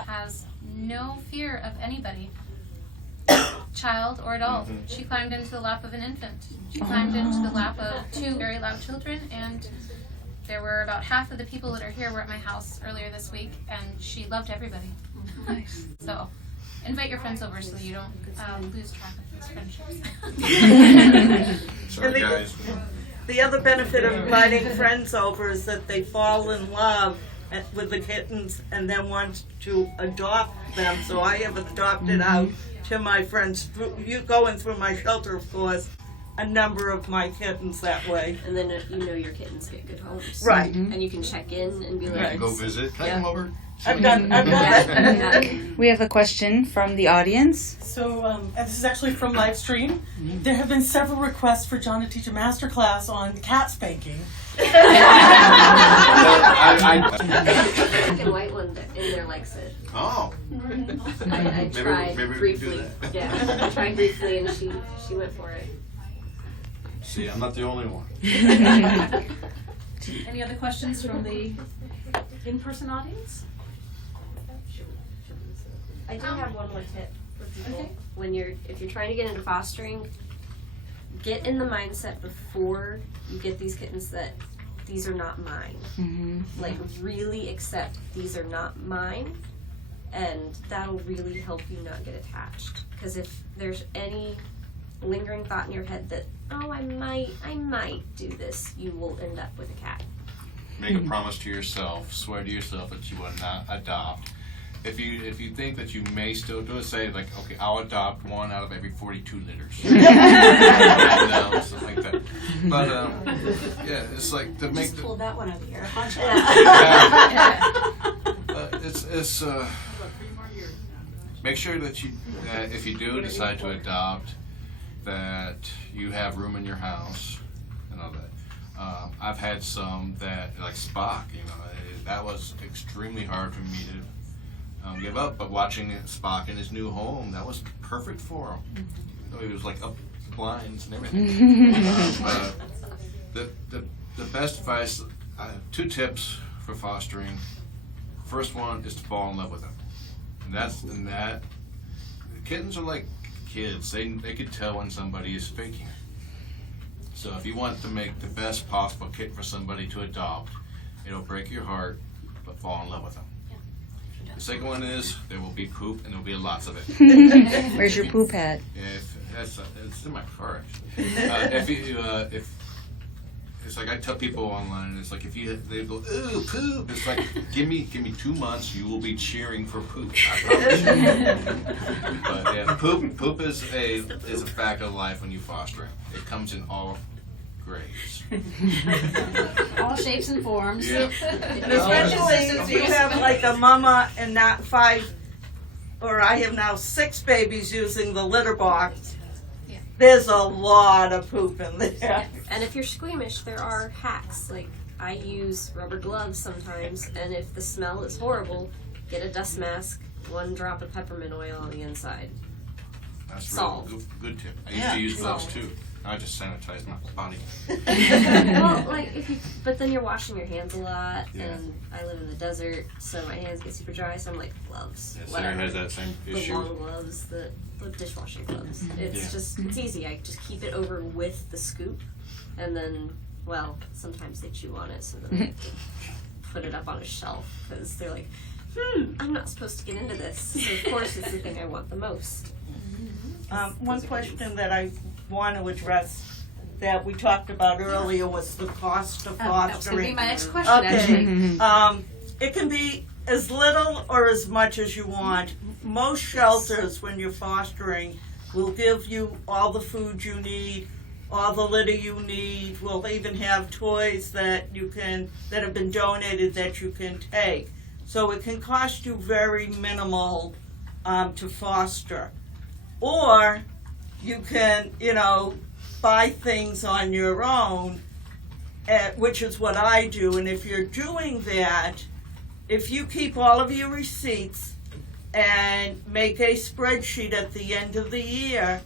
has no fear of anybody, child or adult. She climbed into the lap of an infant. She climbed into the lap of 2 very loud children, and there were about half of the people that are here were at my house earlier this week, and she loved everybody. Nice. So, invite your friends over so you don't lose track of these friendships. Sorry, guys. The other benefit of inviting friends over is that they fall in love with the kittens and then want to adopt them. So I have adopted out to my friends, going through my shelter, of course, a number of my kittens that way. And then your kittens get good homes. Right. And you can check in and be like, Right. Go visit. Can I come over? I've done that. We have a question from the audience. So, and this is actually from live stream. There have been several requests for John to teach a master class on cat spanking. black and white one in there likes it. Oh. I tried maybe we can do briefly. that. Yeah, I tried briefly, and she went for it. See, I'm not the only one. Any other questions from the in-person audience? I do have one more tip for people. Okay. If you're trying to get into fostering, get in the mindset before you get these kittens that these are not mine. Like, really accept these are not mine, and that'll really help you not get attached. Because if there's any lingering thought in your head that, oh, I might do this, you will end up with a cat. Make a promise to yourself, swear to yourself that you will not adopt. If you think that you may still do it, say like, okay, I'll adopt 1 out of every 42 litters. No, something like that. But yeah, it's like to make Just pull that one out of here. it's make sure that if you do decide to adopt, that you have room in your house and all that. I've had some that, like Spock, that was extremely hard for me to give up, but watching Spock in his new home, that was perfect for him. He was like up the blinds and everything. The best advice, 2 tips for fostering. First one is to fall in love with them, and that kittens are like kids. They could tell when somebody is faking. So if you want to make the best possible kitten for somebody to adopt, it'll break your heart, but fall in love with them. The second one is there will be poop, and there will be lots of it. Where's your poop at? It's in my car actually. If it's like I tell people online, it's like they go, ooh, poop. It's like give me 2 months, you will be cheering for poop. I promise you. But yeah, poop is a fact of life when you foster. It comes in all grades. All shapes and forms. Yeah. And especially if you have like a mama and not 5, or I have now 6 babies using the litter box. Yeah. There's a lot of poop in there. And if you're squeamish, there are hacks. Like, I use rubber gloves sometimes, and if the smell is horrible, get a dust mask, 1 drop of peppermint oil on the inside. That's Salt. really good tip. I used to use gloves too. I just sanitize my body. Well, like but then you're washing your hands a lot, Yeah. and I live in the desert, so my hands get super dry. So I'm like gloves. Yeah, Sarah has that same The issue. long gloves, the dishwashing gloves. It's Yeah. just it's easy. I just keep it over with the scoop, and then sometimes they chew on it, so then I have to put it up on a shelf because they're like, I'm not supposed to get into this. So of course it's the thing I want the most. One question that I want to address that we talked about earlier was the cost of fostering. That was going to be my next question, actually. Okay. It can be as little or as much as you want. Most shelters, when you're fostering, will give you all the food you need, all the litter you need. We'll even have toys that have been donated that you can take. So it can cost you very minimal to foster. Or you can, buy things on your own, which is what I do. And if you're doing that, if you keep all of your receipts and make a spreadsheet at the end of the year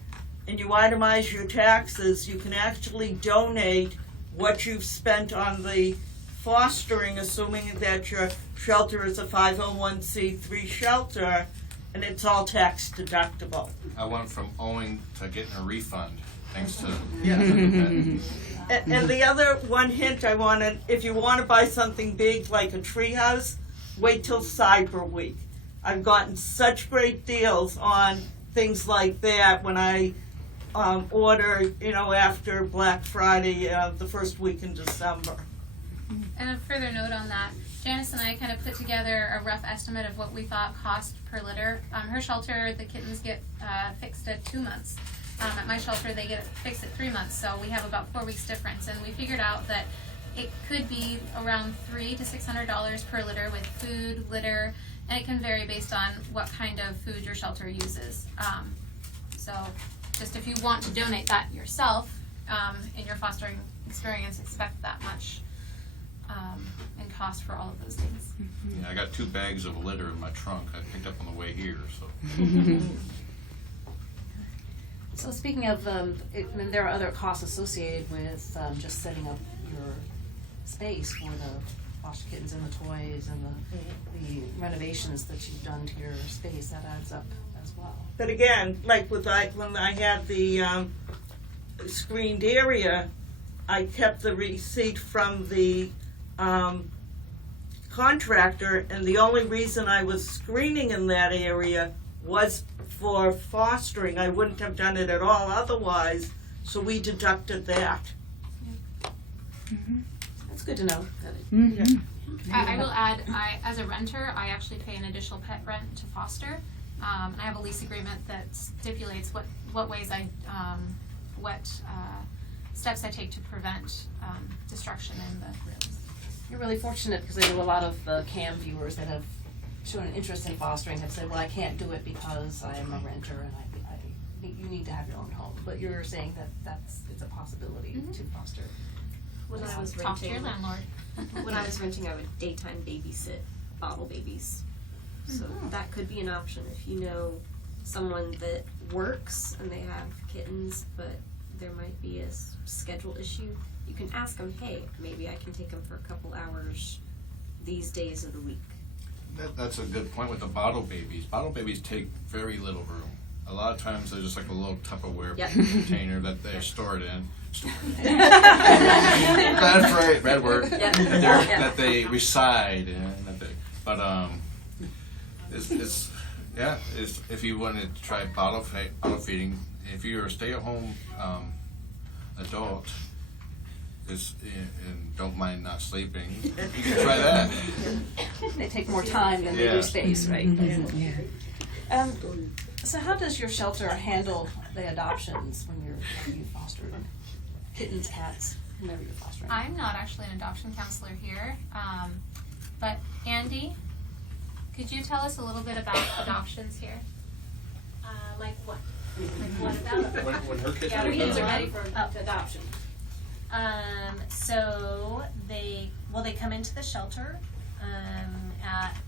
and you itemize your taxes, you can actually donate what you've spent on the fostering, assuming that your shelter is a 501c3 shelter, and it's all tax deductible. I went from owing to getting a refund, thanks to And the other one hint I wanted, if you want to buy something big like a treehouse, wait till Cyber Week. I've gotten such great deals on things like that when I order, after Black Friday, the first week in December. And a further note on that, Janice and I kind of put together a rough estimate of what we thought cost per litter. Her shelter, the kittens get fixed at 2 months. At my shelter, they get fixed at 3 months, so we have about 4 weeks difference. And we figured out that it could be around $300 to $600 per litter with food, litter, and it can vary based on what kind of food your shelter uses. So just if you want to donate that yourself in your fostering experience, expect that much in cost for all of those things. Yeah, I got 2 bags of litter in my trunk I picked up on the way here, so. So speaking of, there are other costs associated with just setting up your space for the foster kittens and the toys and the renovations that you've done to your space. That adds up as well. But again, like when I had the screened area, I kept the receipt from the contractor, and the only reason I was screening in that area was for fostering. I wouldn't have done it at all otherwise, so we deducted that. That's good to know. I will add, as a renter, I actually pay an additional pet rent to foster. And I have a lease agreement that stipulates what ways what steps I take to prevent destruction in the rooms. You're really fortunate because I know a lot of CAM viewers that have shown an interest in fostering have said, well, I can't do it because I am a renter and you need to have your own home. But you're saying that it's a possibility to foster. When I was Talk to your renting, landlord. when I was renting, I would daytime babysit bottle babies. So that could be an option if you know someone that works and they have kittens, but there might be a schedule issue. You can ask them, hey, maybe I can take them for a couple hours these days of the week. That's a good point with the bottle babies. Bottle babies take very little room. A lot of times they're just like a little Tupperware container that they store it in. That's right, bad word. That they reside in. If you wanted to try bottle feeding, if you're a stay-at-home adult and don't mind not sleeping, you can try that. They take more time than they do space, right? So how does your shelter handle the adoptions when you foster kittens, cats, whomever you're fostering? I'm not actually an adoption counselor here, but Andy, could you tell us a little bit about adoptions here? Like what? Like what about it? When her kids Yeah, were kids are done. ready for adoption. So they come into the shelter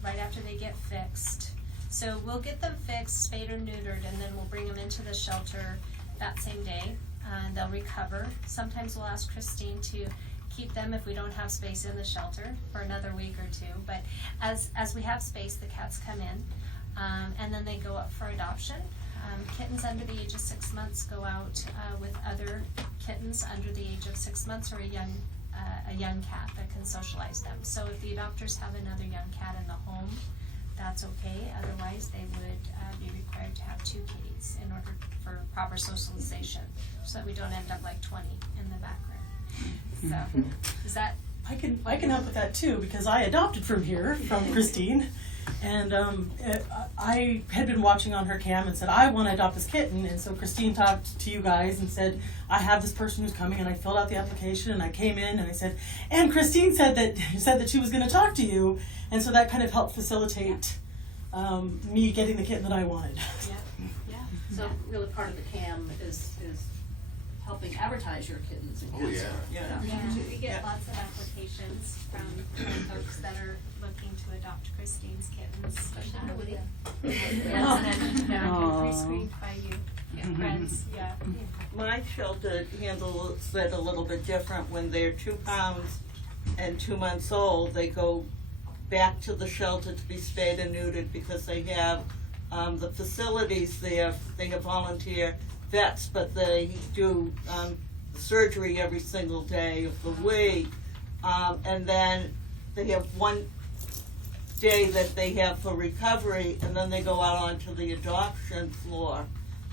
right after they get fixed. So we'll get them fixed, spayed or neutered, and then we'll bring them into the shelter that same day. And they'll recover. Sometimes we'll ask Christine to keep them if we don't have space in the shelter for another week or two. But as we have space, the cats come in, and then they go up for adoption. Kittens under the age of 6 months go out with other kittens under the age of 6 months, or a young cat that can socialize them. So if the adopters have another young cat in the home, that's okay. Otherwise, they would be required to have 2 kitties in order for proper socialization, so that we don't end up like 20 in the background. So, is that? I can help with that too, because I adopted from here, from Christine, and I had been watching on her cam and said, I want to adopt this kitten, and so Christine talked to you guys and said, I have this person who's coming, and I filled out the application, and I came in and I said, and Christine said that she was going to talk to you, and so that kind of helped facilitate me getting the kitten that I wanted. Yeah. So really part of the CAM is helping advertise your kittens and cats. Yeah, we get lots of applications from folks that are looking to adopt Christine's kittens. Especially Woody. And pre-screened by you, friends, yeah. My shelter handles it a little bit different. When they're 2 pounds and 2 months old, they go back to the shelter to be spayed and neutered, because they have the facilities there. They have volunteer vets, but they do surgery every single day of the week, and then they have 1 day that they have for recovery, and then they go out onto the adoption floor.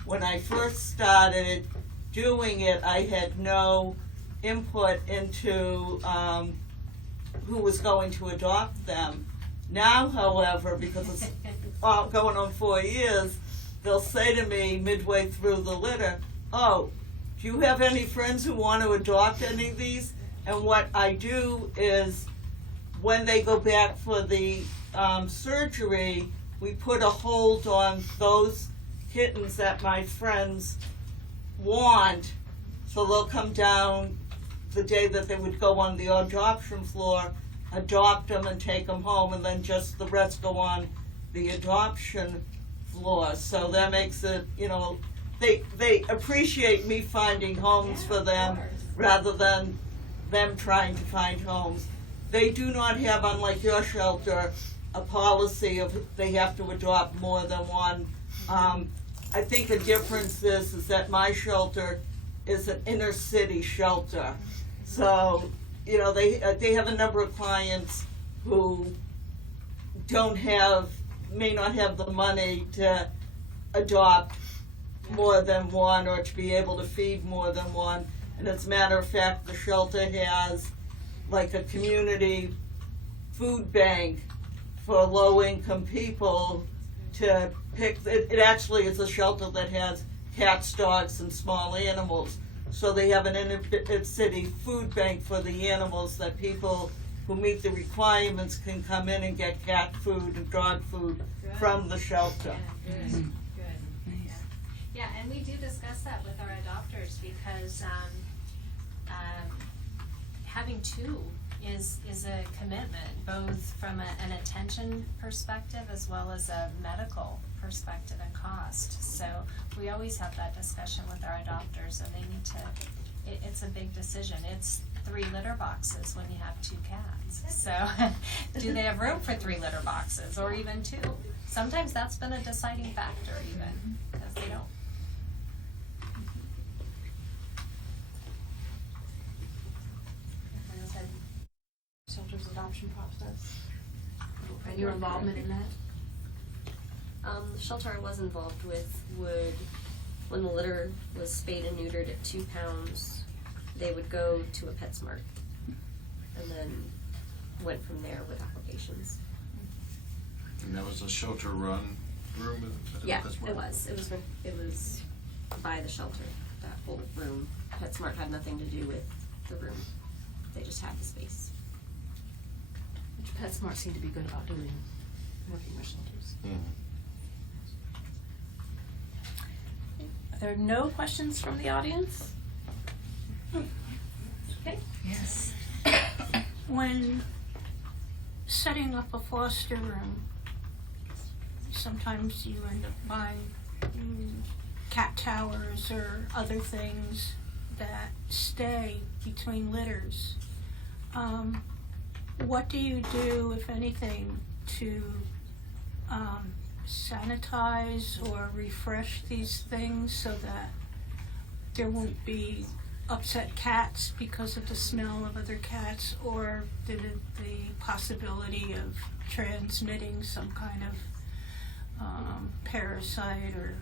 When I first started doing it, I had no input into who was going to adopt them. Now, however, because it's going on 4 years, they'll say to me midway through the litter, oh, do you have any friends who want to adopt any of these? And what I do is, when they go back for the surgery, we put a hold on those kittens that my friends want, so they'll come down the day that they would go on the adoption floor, adopt them and take them home, and then just the rest go on the adoption floor. So that makes it, they appreciate me finding homes for them rather than them trying to find homes. They do not have, unlike your shelter, a policy of they have to adopt more than one. I think the difference is that my shelter is an inner city shelter. So, they have a number of clients who may not have the money to adopt more than one, or to be able to feed more than one. And as a matter of fact, the shelter has like a community food bank for low-income people to pick. It actually is a shelter that has cats, dogs, and small animals. So they have an inner-city food bank for the animals, that people who meet the requirements can come in and get cat food and dog food from the shelter. Good. Yeah, and we do discuss that with our adopters, because having 2 is a commitment, both from an attention perspective as well as a medical perspective and cost. So we always have that discussion with our adopters, and they need to, it's a big decision. It's 3 litter boxes when you have 2 cats. So do they have room for 3 litter boxes, or even 2? Sometimes that's been a deciding factor, even, because they don't. Shelter's adoption process and your involvement in that? The shelter I was involved with would, when the litter was spayed and neutered at 2 pounds, they would go to a PetSmart, and then went from there with applications. And that was a shelter run room? Yeah, it was. It was by the shelter, that whole room. PetSmart had nothing to do with the room. They just had the space. Which PetSmart seemed to be good about doing, working with shelters. Are there no questions from the audience? Okay. Yes. When setting up a foster room, sometimes you end up buying cat towers or other things that stay between litters. What do you do, if anything, to sanitize or refresh these things so that there won't be upset cats because of the smell of other cats, or the possibility of transmitting some kind of parasite or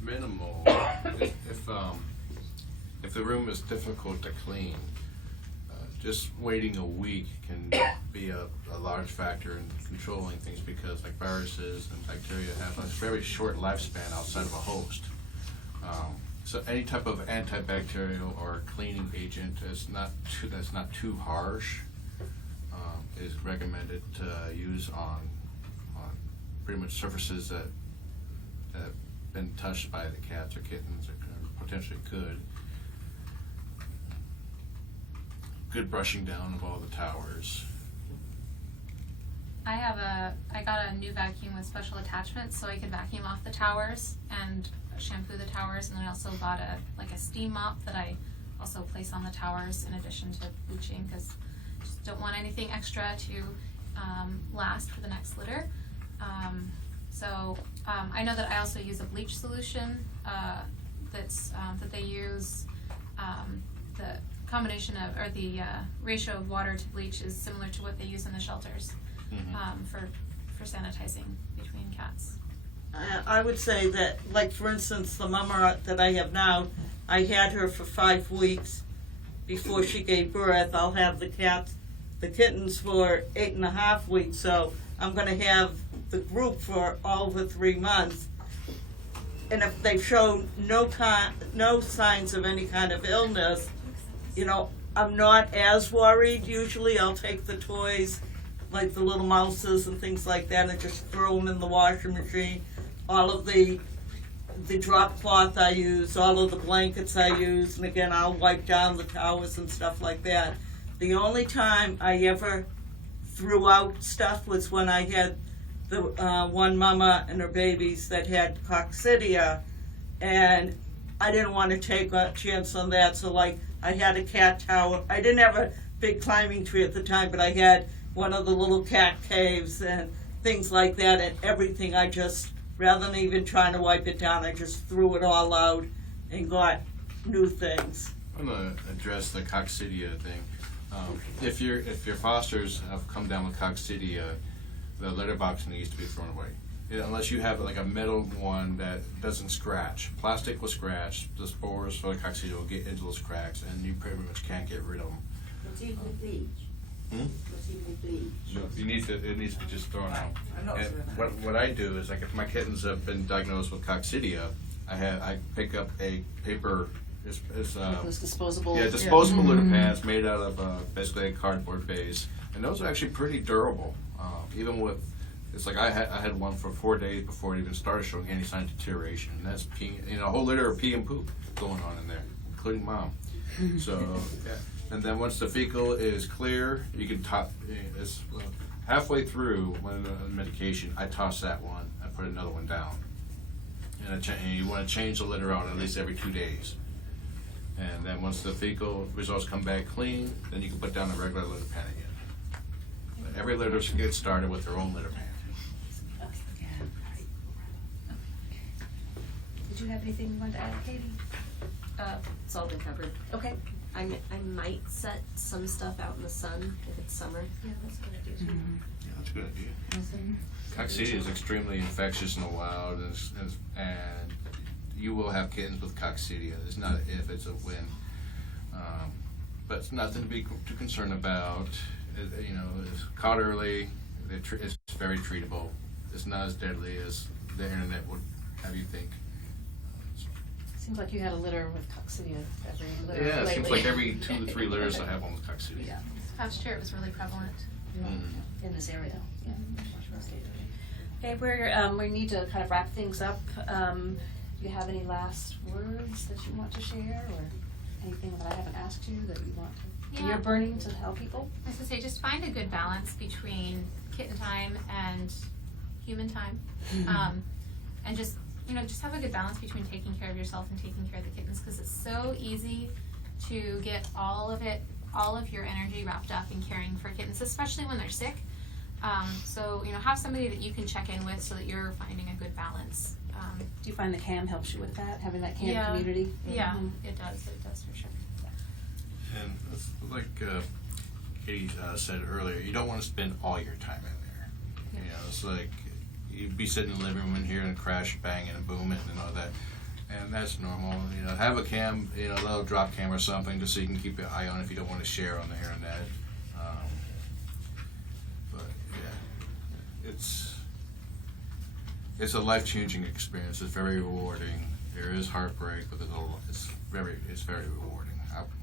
minimal. If the room is difficult to clean, just waiting a week can be a large factor in controlling things, because like viruses and bacteria have a very short lifespan outside of a host. So any type of antibacterial or cleaning agent that's not too harsh is recommended to use on pretty much surfaces that have been touched by the cats or kittens, or potentially could. Good brushing down of all the towers. I got a new vacuum with special attachments, so I could vacuum off the towers and shampoo the towers, and I also bought a steam mop that I also place on the towers in addition to bleaching, because I just don't want anything extra to last for the next litter. I know that I also use a bleach solution that they use. The combination of, or the ratio of water to bleach is similar to what they use in the shelters for sanitizing between cats. I would say that, like for instance, the mama that I have now, I had her for 5 weeks before she gave birth. I'll have the kittens for 8.5 weeks, so I'm going to have the group for over 3 months. And if they show no signs of any kind of illness, you know, I'm not as worried. Usually I'll take the toys, like the little mouses and things like that, and just throw them in the washing machine. All of the drop cloth I use, all of the blankets I use, and again, I'll wipe down the towels and stuff like that. The only time I ever threw out stuff was when I had the one mama and her babies that had coccidia, and I didn't want to take a chance on that, so like I had a cat tower. I didn't have a big climbing tree at the time, but I had one of the little cat caves and things like that, and everything I just, rather than even trying to wipe it down, I just threw it all out and got new things. I'm going to address the coccidia thing. If your fosters have come down with coccidia, the litter box needs to be thrown away. Unless you have like a metal one that doesn't scratch. Plastic will scratch, the spores for the coccidia will get into those cracks, and you pretty much can't get rid of them. What's even with bleach? What's even with bleach? So it needs to be just thrown out. And what I do is, like, if my kittens have been diagnosed with coccidia, I pick up a paper. Those disposable. Yeah, disposable litter pads made out of basically a cardboard base, and those are actually pretty durable. Even with, it's like I had one for 4 days before it even started showing any sign of deterioration. And that's pee, a whole litter of pee and poop going on in there, including mom. So yeah, and then once the fecal is clear, you can halfway through when the medication, I toss that one, I put another one down, and you want to change the litter out at least every 2 days. And then once the fecal results come back clean, then you can put down the regular litter pan again. But every litter should get started with their own litter pan. Did you have anything you wanted to add, Katie? It's all been covered. Okay. I might set some stuff out in the sun if it's summer. Yeah, that's a good idea too. Yeah, that's a good idea. Coccidia is extremely infectious in the wild, and you will have kittens with coccidia. It's not an if, it's a when. But it's nothing to be too concerned about. It's caught early. It's very treatable. It's not as deadly as the internet would have you think. Seems like you had a litter with coccidia every litter Yeah, it lately. seems like every 2 to 3 litters I have one with coccidia. Yeah. Last year it was really prevalent. In this area. Yeah. Okay, we need to kind of wrap things up. Do you have any last words that you want to share, or anything that I haven't asked you that you want to? Yeah. You're burning to tell people. I was gonna say, just find a good balance between kitten time and human time, and just just have a good balance between taking care of yourself and taking care of the kittens, because it's so easy to get all of your energy wrapped up in caring for kittens, especially when they're sick. So have somebody that you can check in with so that you're finding a good balance. Do you find the CAM helps you with that, having that CAM Yeah. community? Yeah, it does for sure. And it's like Katie said earlier, you don't want to spend all your time in there. It's like you'd be sitting in the living room and hearing a crash, banging and booming and all that. And that's normal. Have a cam, a little drop cam or something, just so you can keep your eye on it if you don't want to share on the internet. But yeah, it's a life-changing experience. It's very rewarding. There is heartbreak, but it's very rewarding.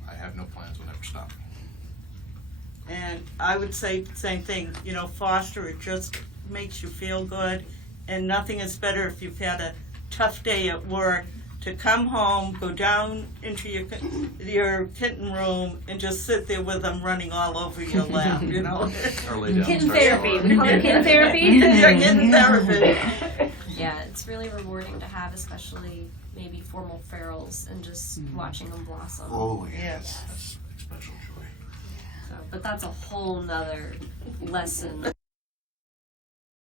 I have no plans on ever stopping. And I would say the same thing, foster, it just makes you feel good, and nothing is better if you've had a tough day at work to come home, go down into your kitten room, and just sit there with them running all over your lap, Or lay down Kitten and therapy. start We call it kitten therapy. Yeah, kitten therapy. Yeah, it's really rewarding to have, especially maybe formal ferals and just watching them blossom. Oh yes, that's a special joy. So, but that's a whole nother lesson.